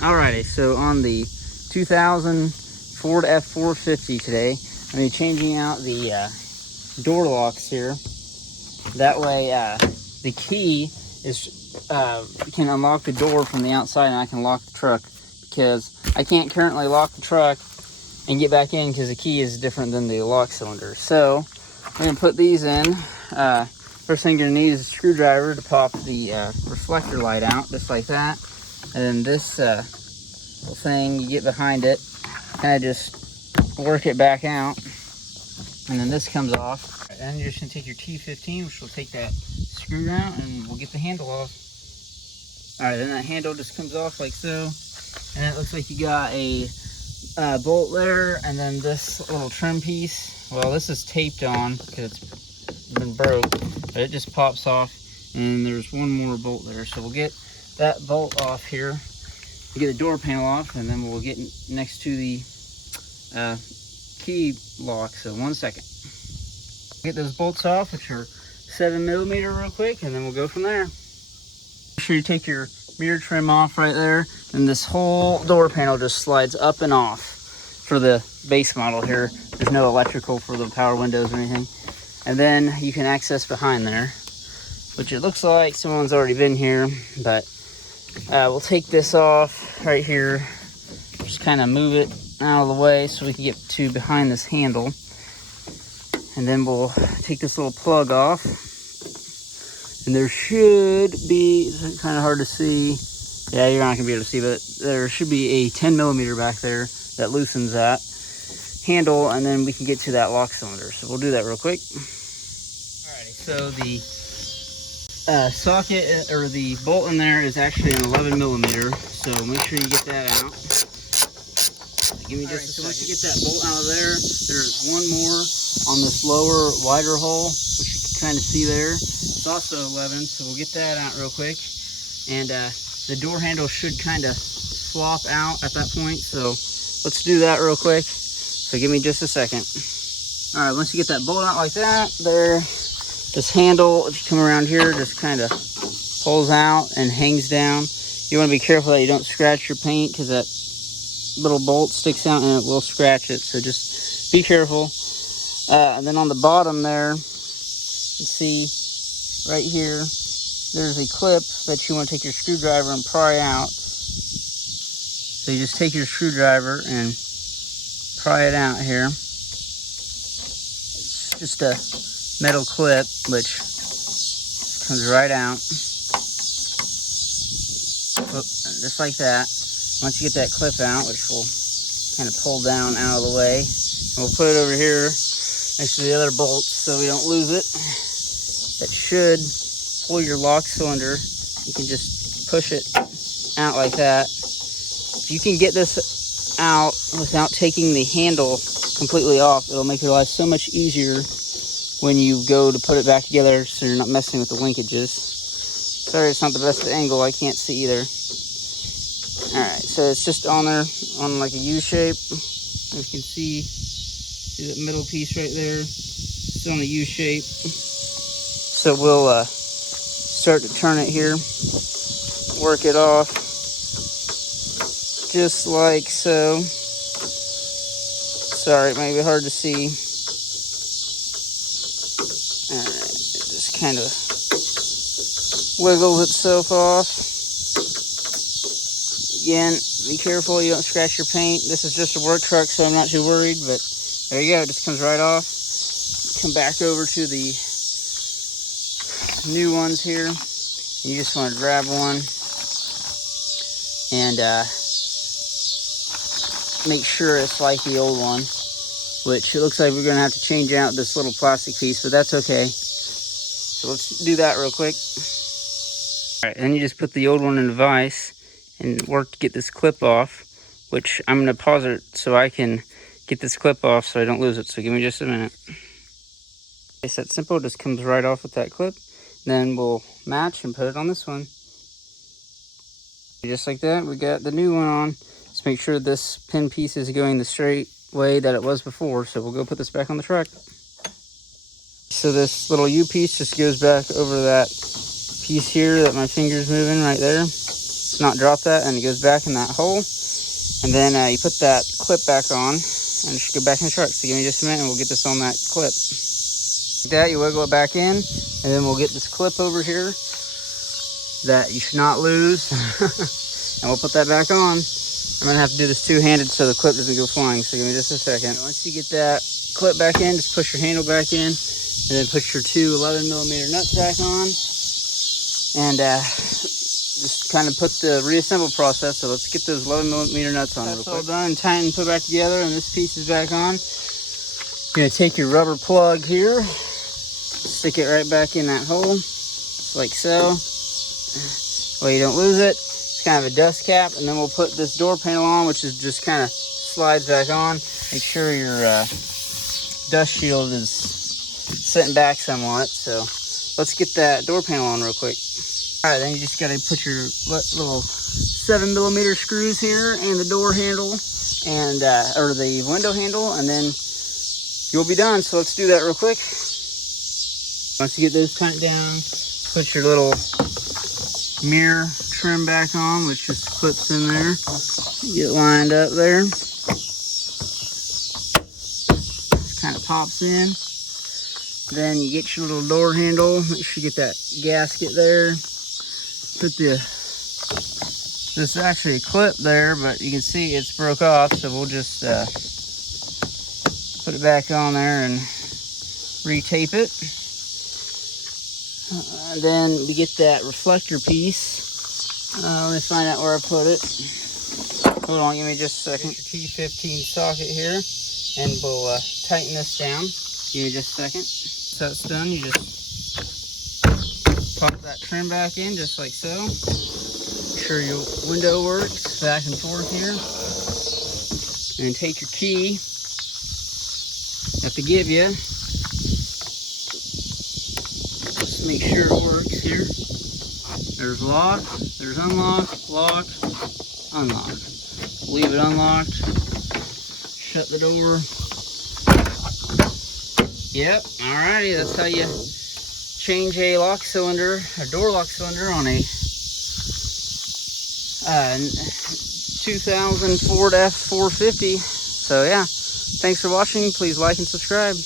Alrighty, so on the 2000 Ford F450 today, I'm going to be changing out the door locks here. That way the key is can unlock the door from the outside and I can lock the truck, because I can't currently lock the truck and get back in because the key is different than the lock cylinder. So we're going to put these in. First thing you're going to need is a screwdriver to pop the reflector light out, just like that. And then this little thing, you get behind it, kind of just work it back out. And then this comes off. Then you're just going to take your T15, which will take that screw out, and we'll get the handle off. Alright, then that handle just comes off like so. And it looks like you got a bolt there, and then this little trim piece. Well, this is taped on because it's been broke, but it just pops off, and there's one more bolt there. So we'll get that bolt off here. We'll get the door panel off, and then we'll get next to the key lock. So 1 second. Get those bolts off, which are 7mm real quick, and then we'll go from there. Make sure you take your mirror trim off right there, and this whole door panel just slides up and off for the base model here. There's no electrical for the power windows or anything. And then you can access behind there, which it looks like someone's already been here, but we'll take this off right here. Just kind of move it out of the way so we can get to behind this handle. And then we'll take this little plug off. And there should be, it's kind of hard to see. Yeah, you're not gonna be able to see, but there should be a 10mm back there that loosens that handle, and then we can get to that lock cylinder. So we'll do that real quick. Alrighty, so the socket or the bolt in there is actually an 11mm. So make sure you get that out. Give me just a second. Once you get that bolt out of there, there's one more on this lower, wider hole, which you can kind of see there. It's also 11, so we'll get that out real quick. And the door handle should kind of swap out at that point, so let's do that real quick. So give me just a second. All right, once you get that bolt out like that, there, this handle, if you come around here, just kind of pulls out and hangs down. You want to be careful that you don't scratch your paint, because that little bolt sticks out and it will scratch it, so just be careful. And then on the bottom there, you see right here, there's a clip that you want to take your screwdriver and pry out. So you just take your screwdriver and pry it out here. It's just a metal clip which comes right out. Just like that. Once you get that clip out, which will kind of pull down out of the way, and we'll put it over here next to the other bolts so we don't lose it. That should pull your lock cylinder. You can just push it out like that. If you can get this out without taking the handle completely off, it'll make your life so much easier when you go to put it back together, so you're not messing with the linkages. Sorry, it's not the best angle. I can't see either. Alright, so it's just on there on like a U shape. As you can see that middle piece right there. It's on a U shape. So we'll start to turn it here, work it off, just like so. Sorry, it might be hard to see. Alright, it just kind of wiggles itself off. Again, be careful you don't scratch your paint. This is just a work truck, so I'm not too worried, but there you go, it just comes right off. Come back over to the new ones here. You just want to grab one and make sure it's like the old one, which it looks like we're going to have to change out this little plastic piece, but that's okay. So let's do that real quick. All right, then you just put the old one in the vise and work to get this clip off, which I'm going to pause it so I can get this clip off so I don't lose it. So give me just a minute. It's that simple, it just comes right off with that clip. Then we'll match and put it on this one. Just like that, we got the new one on. Just make sure this pin piece is going the straight way that it was before. So we'll go put this back on the truck. So this little U piece just goes back over that piece here that my finger's moving right there. let's not drop that, and it goes back in that hole. And then you put that clip back on, and it should go back in the truck. So give me just a minute, and we'll get this on that clip. Like that, you wiggle it back in, and then we'll get this clip over here that you should not lose. And we'll put that back on. I'm gonna have to do this two-handed so the clip doesn't go flying. So give me just a second. Once you get that clip back in, just push your handle back in, and then put your two 11mm nuts back on, and just kind of put the reassemble process. So let's get those 11mm nuts on. That's all done, tighten, put back together, and this piece is back on. You're gonna take your rubber plug here, stick it right back in that hole, just like so. Well, you don't lose it. It's kind of a dust cap, and then we'll put this door panel on, which is just kind of slides back on. Make sure your dust shield is sitting back somewhat. So let's get that door panel on real quick. All right, then you just got to put your little 7mm screws here and the door handle, and or the window handle, and then you'll be done. So let's do that real quick. Once you get those tightened down, put your little mirror trim back on, which just clips in there. Get lined up there. Just kind of pops in. Then you get your little door handle. Make sure you get that gasket there. Put this actually a clip there, but you can see it's broke off, so we'll just put it back on there and re-tape it. Then we get that reflector piece. Let me find out where I put it. Hold on, give me just a second. Get your T15 socket here, and we'll tighten this down. Give me just a second. Once that's done, you just pop that trim back in, just like so. Make sure your window works back and forth here. And take your key that they give you. Just make sure it works here. There's lock, there's unlock, lock, unlock. Leave it unlocked. Shut the door. Yep, alrighty, that's how you change a lock cylinder, a door lock cylinder on a 2000 Ford F450. So yeah, thanks for watching. Please like and subscribe.